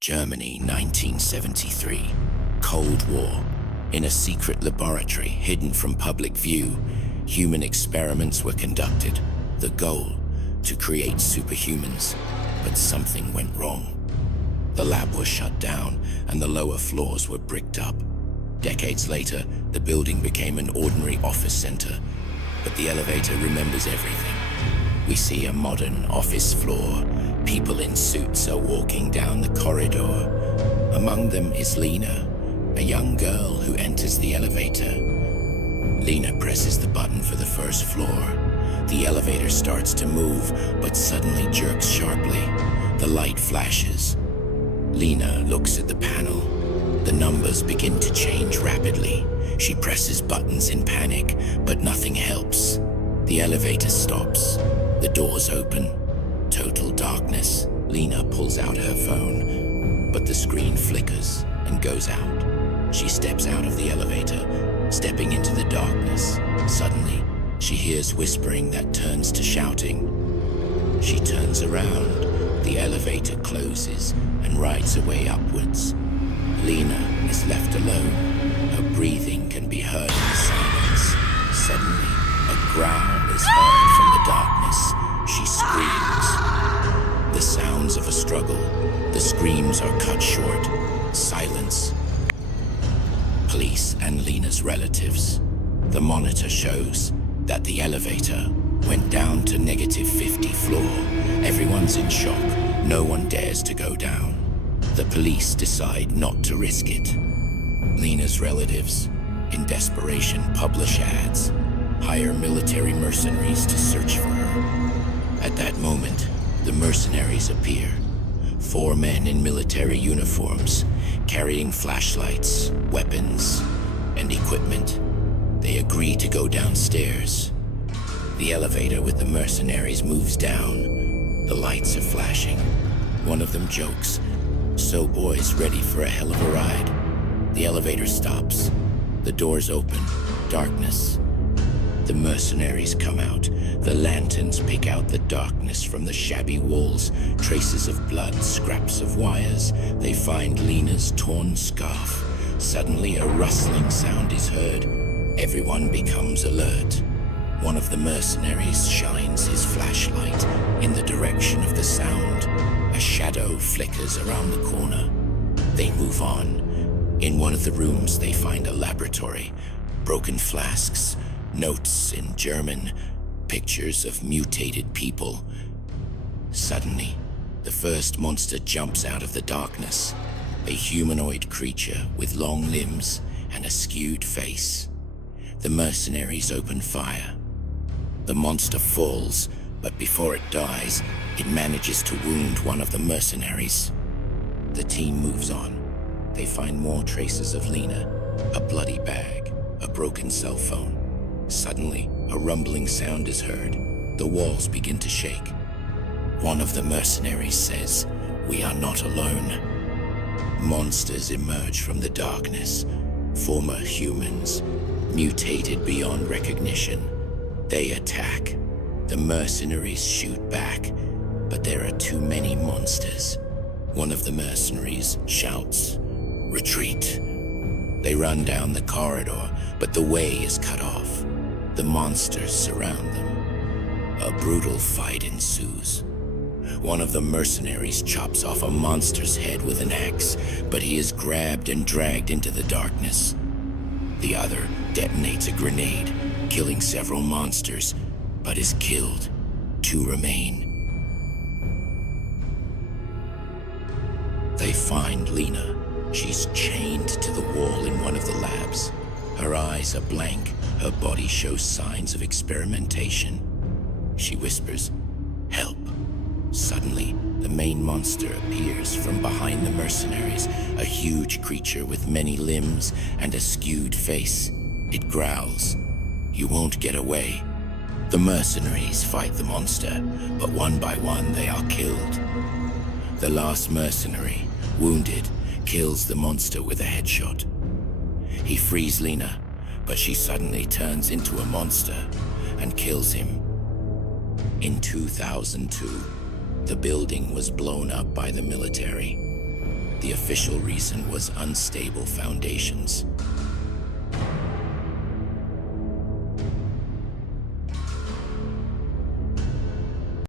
Germany, 1973. Cold War. In a secret laboratory hidden from public view, human experiments were conducted. The goal, to create superhumans. But something went wrong. The lab was shut down and the lower floors were bricked up. Decades later, the building became an ordinary office center, but the elevator remembers everything. We see a modern office floor. People in suits are walking down the corridor. Among them is Lena, a young girl who enters the elevator. Lena presses the button for the first floor. The elevator starts to move, but suddenly jerks sharply. The light flashes. Lena looks at the panel. The numbers begin to change rapidly. She presses buttons in panic, but nothing helps. The elevator stops. The doors open. Total darkness. Lena pulls out her phone, but the screen flickers and goes out. She steps out of the elevator, stepping into the darkness. Suddenly, she hears whispering that turns to shouting. She turns around. The elevator closes and rides away upwards. Lena is left alone. Her breathing can be heard in the silence. Suddenly, a growl is heard from the darkness. She screams. The sounds of a struggle. The screams are cut short. Silence. Police and Lena's relatives. The monitor shows that the elevator went down to -50 floor. Everyone's in shock. No one dares to go down. The police decide not to risk it. Lena's relatives, in desperation, publish ads, hire military mercenaries to search for her. At that moment, the mercenaries appear. 4 men in military uniforms, carrying flashlights, weapons, and equipment. They agree to go downstairs. The elevator with the mercenaries moves down. The lights are flashing. One of them jokes, "So boys, ready for a hell of a ride?" The elevator stops. The doors open. Darkness. The mercenaries come out. The lanterns pick out the darkness from the shabby walls, traces of blood, scraps of wires. They find Lena's torn scarf. Suddenly, a rustling sound is heard. Everyone becomes alert. One of the mercenaries shines his flashlight in the direction of the sound. A shadow flickers around the corner. They move on. In one of the rooms, they find a laboratory. Broken flasks, notes in German, pictures of mutated people. Suddenly, the first monster jumps out of the darkness. A humanoid creature with long limbs and a skewed face. The mercenaries open fire. The monster falls, but before it dies, it manages to wound one of the mercenaries. The team moves on. They find more traces of Lena, a bloody bag, a broken cell phone. Suddenly, a rumbling sound is heard. The walls begin to shake. One of the mercenaries says, "We are not alone." Monsters emerge from the darkness. Former humans, mutated beyond recognition. They attack. The mercenaries shoot back, but there are too many monsters. One of the mercenaries shouts, "Retreat." They run down the corridor, but the way is cut off. The monsters surround them. A brutal fight ensues. One of the mercenaries chops off a monster's head with an axe, but he is grabbed and dragged into the darkness. The other detonates a grenade, killing several monsters, but is killed. 2 remain. They find Lena. She's chained to the wall in one of the labs. Her eyes are blank. Her body shows signs of experimentation. She whispers, "Help." Suddenly, the main monster appears from behind the mercenaries, a huge creature with many limbs and a skewed face. It growls, "You won't get away." The mercenaries fight the monster, but one by one they are killed. The last mercenary, wounded, kills the monster with a headshot. He frees Lena, but she suddenly turns into a monster and kills him. In 2002, the building was blown up by the military. The official reason was unstable foundations.